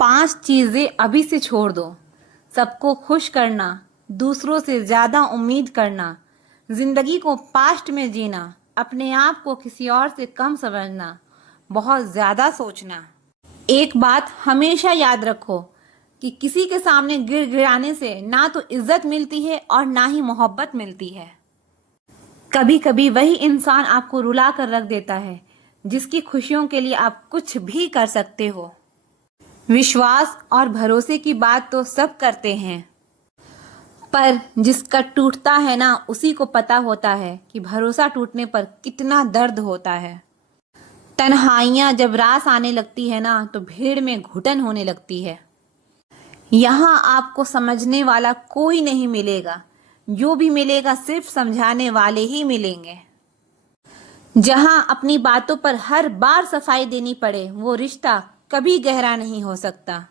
5 चीजें अभी से छोड़ दो। सबको खुश करना, दूसरों से ज्यादा उम्मीद करना, जिंदगी को पास्ट में जीना, अपने आप को किसी और से कम समझना, बहुत ज्यादा सोचना। एक बात हमेशा याद रखो कि किसी के सामने गिड़गिड़ाने से ना तो इज्जत मिलती है और ना ही मोहब्बत मिलती है। कभी कभी वही इंसान आपको रुला कर रख देता है जिसकी खुशियों के लिए आप कुछ भी कर सकते हो। विश्वास और भरोसे की बात तो सब करते हैं, पर जिसका टूटता है ना उसी को पता होता है कि भरोसा टूटने पर कितना दर्द होता है। तन्हाइयाँ जब रास आने लगती है ना तो भीड़ में घुटन होने लगती है। यहाँ आपको समझने वाला कोई नहीं मिलेगा, जो भी मिलेगा सिर्फ समझाने वाले ही मिलेंगे। जहाँ अपनी बातों पर हर बार सफाई देनी पड़े वो रिश्ता कभी गहरा नहीं हो सकता।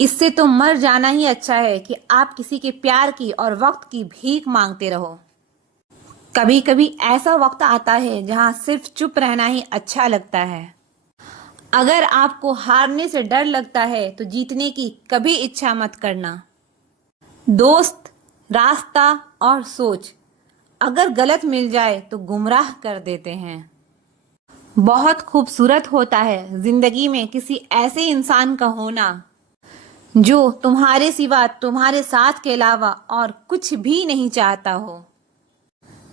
इससे तो मर जाना ही अच्छा है कि आप किसी के प्यार की और वक्त की भीख मांगते रहो। कभी कभी ऐसा वक्त आता है जहाँ सिर्फ चुप रहना ही अच्छा लगता है। अगर आपको हारने से डर लगता है तो जीतने की कभी इच्छा मत करना। दोस्त, रास्ता और सोच अगर गलत मिल जाए तो गुमराह कर देते हैं। बहुत खूबसूरत होता है जिंदगी में किसी ऐसे इंसान का होना जो तुम्हारे सिवा तुम्हारे साथ के अलावा और कुछ भी नहीं चाहता हो।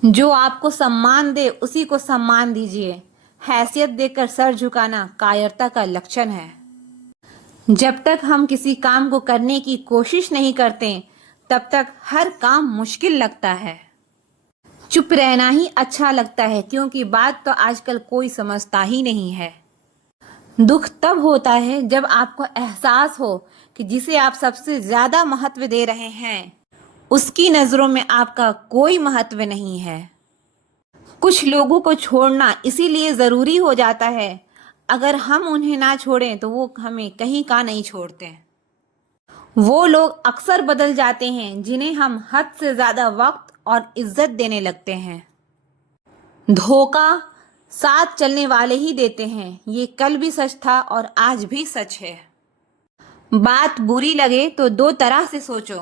जो आपको सम्मान दे उसी को सम्मान दीजिए। हैसियत देकर सर झुकाना कायरता का लक्षण है। जब तक हम किसी काम को करने की कोशिश नहीं करते तब तक हर काम मुश्किल लगता है। चुप रहना ही अच्छा लगता है क्योंकि बात तो आजकल कोई समझता ही नहीं है। दुख तब होता है जब आपको एहसास हो कि जिसे आप सबसे ज्यादा महत्व दे रहे हैं उसकी नजरों में आपका कोई महत्व नहीं है। कुछ लोगों को छोड़ना इसीलिए जरूरी हो जाता है, अगर हम उन्हें ना छोड़ें तो वो हमें कहीं का नहीं छोड़ते। वो लोग अक्सर बदल जाते हैं जिन्हें हम हद से ज्यादा वक्त और इज्जत देने लगते हैं। धोखा साथ चलने वाले ही देते हैं, ये कल भी सच था और आज भी सच है। बात बुरी लगे तो 2 तरह से सोचो।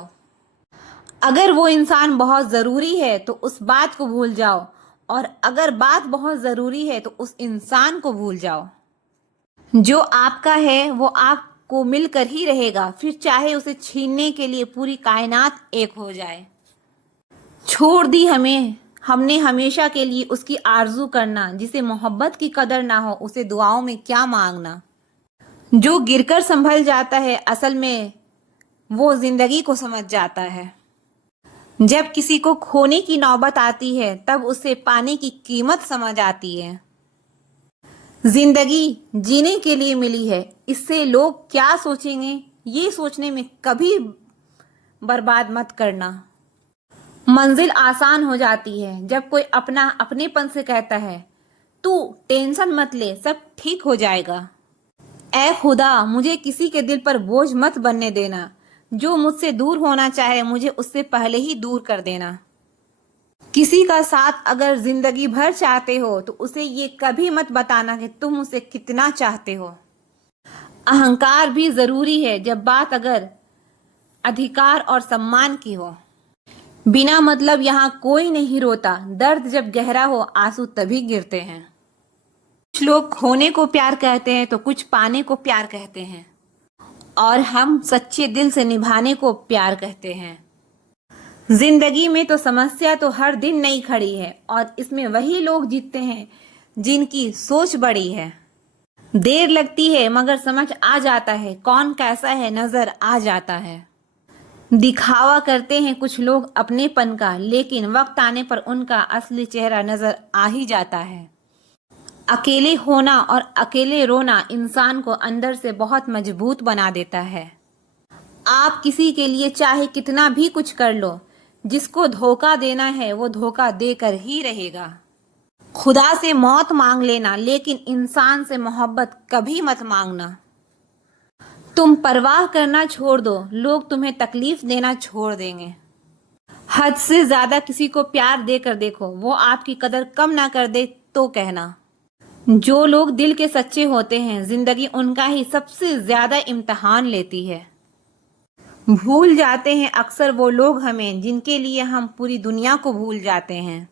अगर वो इंसान बहुत ज़रूरी है तो उस बात को भूल जाओ, और अगर बात बहुत ज़रूरी है तो उस इंसान को भूल जाओ। जो आपका है वो आपको मिलकर ही रहेगा, फिर चाहे उसे छीनने के लिए पूरी कायनात एक हो जाए। छोड़ दी हमने हमेशा के लिए उसकी आरजू करना, जिसे मोहब्बत की कदर ना हो उसे दुआओं में क्या मांगना। जो गिरकर संभल जाता है असल में वो जिंदगी को समझ जाता है। जब किसी को खोने की नौबत आती है तब उसे पाने की कीमत समझ आती है। जिंदगी जीने के लिए मिली है, इससे लोग क्या सोचेंगे ये सोचने में कभी बर्बाद मत करना। मंजिल आसान हो जाती है जब कोई अपना अपनेपन से कहता है तू टेंशन मत ले, सब ठीक हो जाएगा। ऐ खुदा, मुझे किसी के दिल पर बोझ मत बनने देना। जो मुझसे दूर होना चाहे मुझे उससे पहले ही दूर कर देना। किसी का साथ अगर जिंदगी भर चाहते हो तो उसे ये कभी मत बताना कि तुम उसे कितना चाहते हो। अहंकार भी जरूरी है जब बात अगर अधिकार और सम्मान की हो। बिना मतलब यहाँ कोई नहीं रोता, दर्द जब गहरा हो आंसू तभी गिरते हैं। कुछ लोग खोने को प्यार कहते हैं तो कुछ पाने को प्यार कहते हैं, और हम सच्चे दिल से निभाने को प्यार कहते हैं। जिंदगी में तो समस्या तो हर दिन नई खड़ी है, और इसमें वही लोग जीतते हैं जिनकी सोच बड़ी है। देर लगती है मगर समझ आ जाता है कौन कैसा है, नजर आ जाता है। दिखावा करते हैं कुछ लोग अपनेपन का, लेकिन वक्त आने पर उनका असली चेहरा नजर आ ही जाता है। अकेले होना और अकेले रोना इंसान को अंदर से बहुत मजबूत बना देता है। आप किसी के लिए चाहे कितना भी कुछ कर लो, जिसको धोखा देना है वो धोखा देकर ही रहेगा। खुदा से मौत मांग लेना, लेकिन इंसान से मोहब्बत कभी मत मांगना। तुम परवाह करना छोड़ दो, लोग तुम्हें तकलीफ देना छोड़ देंगे। हद से ज्यादा किसी को प्यार देकर देखो, वो आपकी कदर कम ना कर दे तो कहना। जो लोग दिल के सच्चे होते हैं जिंदगी उनका ही सबसे ज्यादा इम्तिहान लेती है। भूल जाते हैं अक्सर वो लोग हमें जिनके लिए हम पूरी दुनिया को भूल जाते हैं।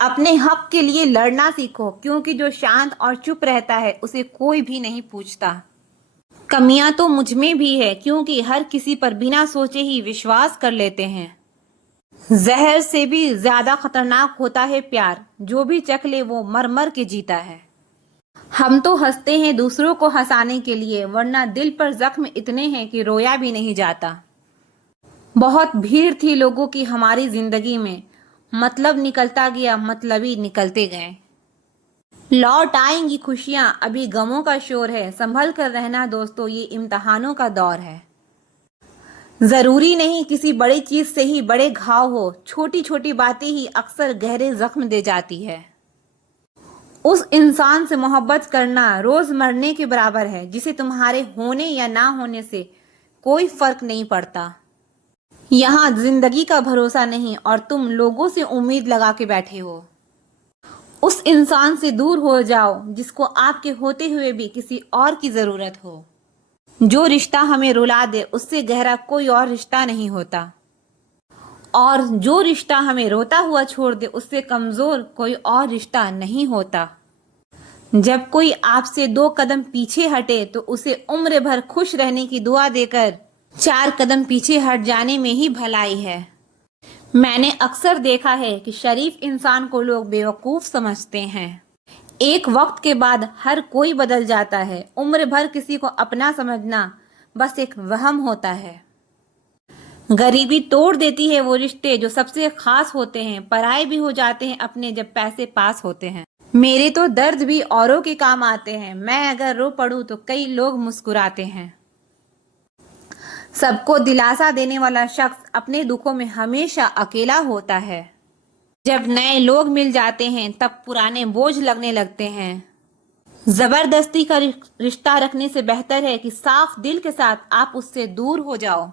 अपने हक के लिए लड़ना सीखो, क्योंकि जो शांत और चुप रहता है उसे कोई भी नहीं पूछता। कमियां तो मुझ में भी है, क्योंकि हर किसी पर बिना सोचे ही विश्वास कर लेते हैं। जहर से भी ज्यादा खतरनाक होता है प्यार, जो भी चख ले वो मर मर के जीता है। हम तो हंसते हैं दूसरों को हंसाने के लिए, वरना दिल पर जख्म इतने हैं कि रोया भी नहीं जाता। बहुत भीड़ थी लोगों की हमारी जिंदगी में, मतलब निकलता गया मतलबी निकलते गए। लौट आएंगी खुशियां, अभी गमों का शोर है, संभल कर रहना दोस्तों, ये इम्तहानों का दौर है। जरूरी नहीं किसी बड़ी चीज से ही बड़े घाव हो, छोटी छोटी बातें ही अक्सर गहरे जख्म दे जाती है। उस इंसान से मोहब्बत करना रोज मरने के बराबर है, जिसे तुम्हारे होने या ना होने से कोई फर्क नहीं पड़ता। यहाँ जिंदगी का भरोसा नहीं और तुम लोगों से उम्मीद लगा के बैठे हो। उस इंसान से दूर हो जाओ जिसको आपके होते हुए भी किसी और की जरूरत हो। जो रिश्ता हमें रुला दे उससे गहरा कोई और रिश्ता नहीं होता, और जो रिश्ता हमें रोता हुआ छोड़ दे उससे कमजोर कोई और रिश्ता नहीं होता। जब कोई आपसे 2 कदम पीछे हटे तो उसे उम्र भर खुश रहने की दुआ देकर 4 कदम पीछे हट जाने में ही भलाई है। मैंने अक्सर देखा है कि शरीफ इंसान को लोग बेवकूफ समझते हैं। एक वक्त के बाद हर कोई बदल जाता है। उम्र भर किसी को अपना समझना बस एक वहम होता है। गरीबी तोड़ देती है वो रिश्ते जो सबसे खास होते हैं, पराये भी हो जाते हैं अपने जब पैसे पास होते हैं। मेरे तो दर्द भी औरों के काम आते हैं, मैं अगर रो पड़ूं तो कई लोग मुस्कुराते हैं। सबको दिलासा देने वाला शख्स अपने दुखों में हमेशा अकेला होता है। जब नए लोग मिल जाते हैं तब पुराने बोझ लगने लगते हैं। जबरदस्ती का रिश्ता रखने से बेहतर है कि साफ दिल के साथ आप उससे दूर हो जाओ।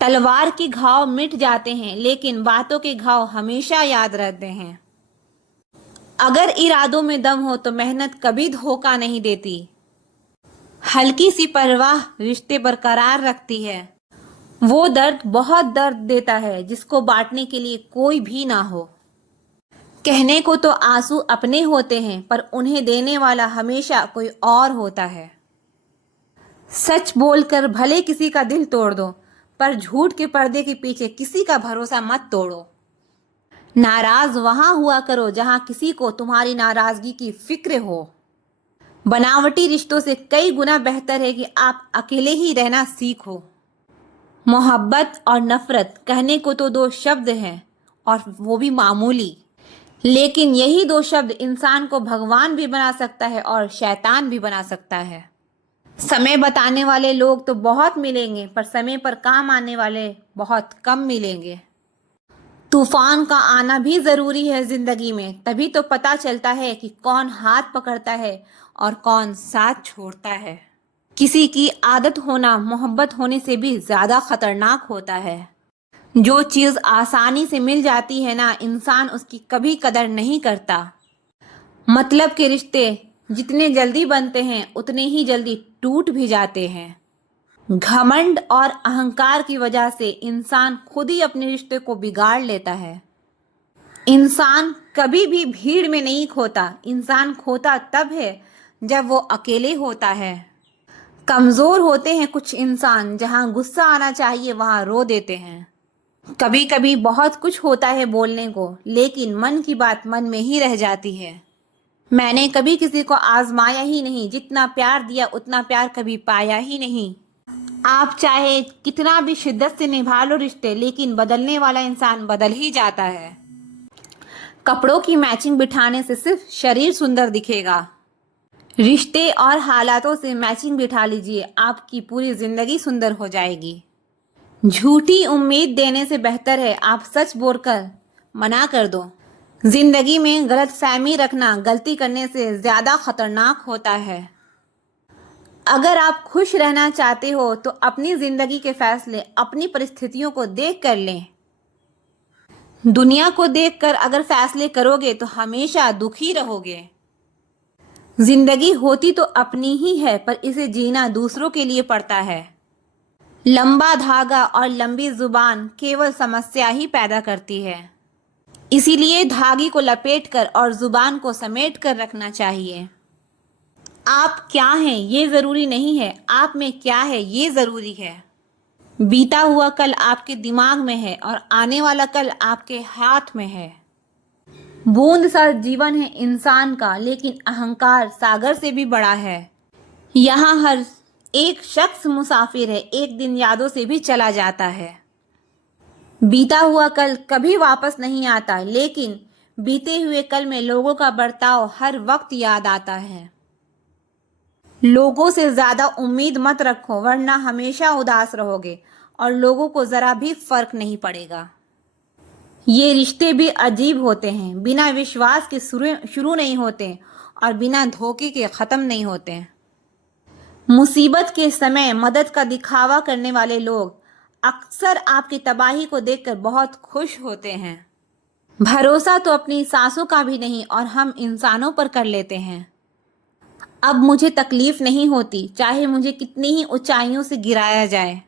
तलवार के घाव मिट जाते हैं, लेकिन बातों के घाव हमेशा याद रहते हैं। अगर इरादों में दम हो तो मेहनत कभी धोखा नहीं देती। हल्की सी परवाह रिश्ते बरकरार रखती है। वो दर्द बहुत दर्द देता है जिसको बांटने के लिए कोई भी ना हो। कहने को तो आंसू अपने होते हैं, पर उन्हें देने वाला हमेशा कोई और होता है। सच बोलकर भले किसी का दिल तोड़ दो, पर झूठ के पर्दे के पीछे किसी का भरोसा मत तोड़ो। नाराज वहां हुआ करो जहां किसी को तुम्हारी नाराजगी की फिक्र हो। बनावटी रिश्तों से कई गुना बेहतर है कि आप अकेले ही रहना सीखो। मोहब्बत और नफरत कहने को तो 2 शब्द हैं, और वो भी मामूली, लेकिन यही 2 शब्द इंसान को भगवान भी बना सकता है और शैतान भी बना सकता है। समय बताने वाले लोग तो बहुत मिलेंगे, पर समय पर काम आने वाले बहुत कम मिलेंगे। तूफान का आना भी जरूरी है जिंदगी में, तभी तो पता चलता है कि कौन हाथ पकड़ता है और कौन साथ छोड़ता है। किसी की आदत होना मोहब्बत होने से भी ज्यादा खतरनाक होता है। जो चीज आसानी से मिल जाती है ना, इंसान उसकी कभी कदर नहीं करता। मतलब के रिश्ते जितने जल्दी बनते हैं उतने ही जल्दी टूट भी जाते हैं। घमंड और अहंकार की वजह से इंसान खुद ही अपने रिश्ते को बिगाड़ लेता है। इंसान कभी भी भीड़ में नहीं खोता, इंसान खोता तब है जब वो अकेले होता है। कमजोर होते हैं कुछ इंसान, जहां गुस्सा आना चाहिए वहां रो देते हैं। कभी कभी बहुत कुछ होता है बोलने को, लेकिन मन की बात मन में ही रह जाती है। मैंने कभी किसी को आजमाया ही नहीं, जितना प्यार दिया उतना प्यार कभी पाया ही नहीं। आप चाहे कितना भी शिद्दत से निभा लो रिश्ते, लेकिन बदलने वाला इंसान बदल ही जाता है। कपड़ों की मैचिंग बिठाने से सिर्फ शरीर सुंदर दिखेगा। रिश्ते और हालातों से मैचिंग बिठा लीजिए, आपकी पूरी जिंदगी सुंदर हो जाएगी। झूठी उम्मीद देने से बेहतर है आप सच बोलकर मना कर दो। जिंदगी में गलत फहमी रखना गलती करने से ज्यादा खतरनाक होता है। अगर आप खुश रहना चाहते हो तो अपनी जिंदगी के फैसले अपनी परिस्थितियों को देख कर लें। दुनिया को देखकर अगर फैसले करोगे तो हमेशा दुखी रहोगे। जिंदगी होती तो अपनी ही है, पर इसे जीना दूसरों के लिए पड़ता है। लंबा धागा और लंबी जुबान केवल समस्या ही पैदा करती है। इसीलिए धागे को लपेटकर और जुबान को समेट कर रखना चाहिए। आप क्या हैं ये ज़रूरी नहीं है, आप में क्या है ये ज़रूरी है। बीता हुआ कल आपके दिमाग में है और आने वाला कल आपके हाथ में है। बूंद सा जीवन है इंसान का, लेकिन अहंकार सागर से भी बड़ा है। यहाँ हर एक शख्स मुसाफिर है, एक दिन यादों से भी चला जाता है। बीता हुआ कल कभी वापस नहीं आता, लेकिन बीते हुए कल में लोगों का बर्ताव हर वक्त याद आता है। लोगों से ज़्यादा उम्मीद मत रखो, वरना हमेशा उदास रहोगे और लोगों को ज़रा भी फर्क नहीं पड़ेगा। ये रिश्ते भी अजीब होते हैं, बिना विश्वास के शुरू नहीं होते और बिना धोखे के ख़त्म नहीं होते। मुसीबत के समय मदद का दिखावा करने वाले लोग अक्सर आपकी तबाही को देखकर बहुत खुश होते हैं। भरोसा तो अपनी सांसों का भी नहीं और हम इंसानों पर कर लेते हैं। अब मुझे तकलीफ नहीं होती, चाहे मुझे कितनी ही ऊंचाइयों से गिराया जाए,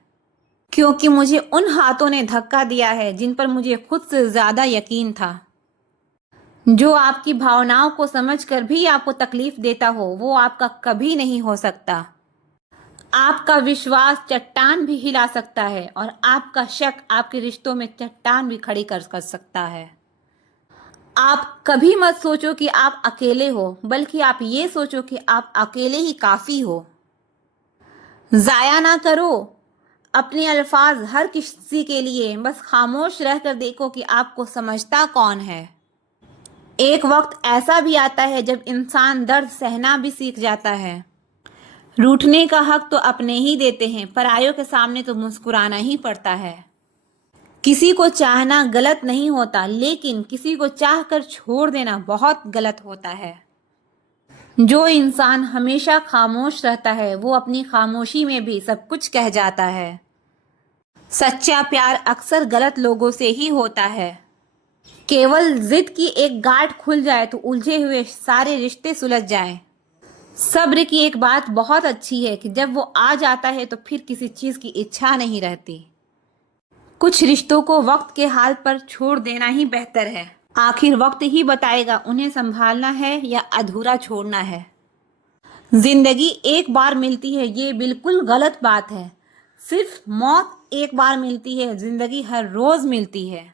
क्योंकि मुझे उन हाथों ने धक्का दिया है जिन पर मुझे खुद से ज़्यादा यकीन था। जो आपकी भावनाओं को समझकर भी आपको तकलीफ देता हो, वो आपका कभी नहीं हो सकता। आपका विश्वास चट्टान भी हिला सकता है और आपका शक आपके रिश्तों में चट्टान भी खड़ी कर सकता है। आप कभी मत सोचो कि आप अकेले हो, बल्कि आप ये सोचो कि आप अकेले ही काफ़ी हो। ज़ाया ना करो अपने अल्फाज हर किसी के लिए, बस खामोश रहकर देखो कि आपको समझता कौन है। एक वक्त ऐसा भी आता है जब इंसान दर्द सहना भी सीख जाता है। रूठने का हक तो अपने ही देते हैं, परायों के सामने तो मुस्कुराना ही पड़ता है। किसी को चाहना गलत नहीं होता, लेकिन किसी को चाहकर छोड़ देना बहुत गलत होता है। जो इंसान हमेशा खामोश रहता है, वो अपनी खामोशी में भी सब कुछ कह जाता है। सच्चा प्यार अक्सर गलत लोगों से ही होता है। केवल जिद की एक गांठ खुल जाए तो उलझे हुए सारे रिश्ते सुलझ जाएं। सब्र की एक बात बहुत अच्छी है कि जब वो आ जाता है तो फिर किसी चीज़ की इच्छा नहीं रहती। कुछ रिश्तों को वक्त के हाल पर छोड़ देना ही बेहतर है। आखिर वक्त ही बताएगा उन्हें संभालना है या अधूरा छोड़ना है। जिंदगी एक बार मिलती है, ये बिल्कुल गलत बात है। सिर्फ मौत एक बार मिलती है, जिंदगी हर रोज मिलती है।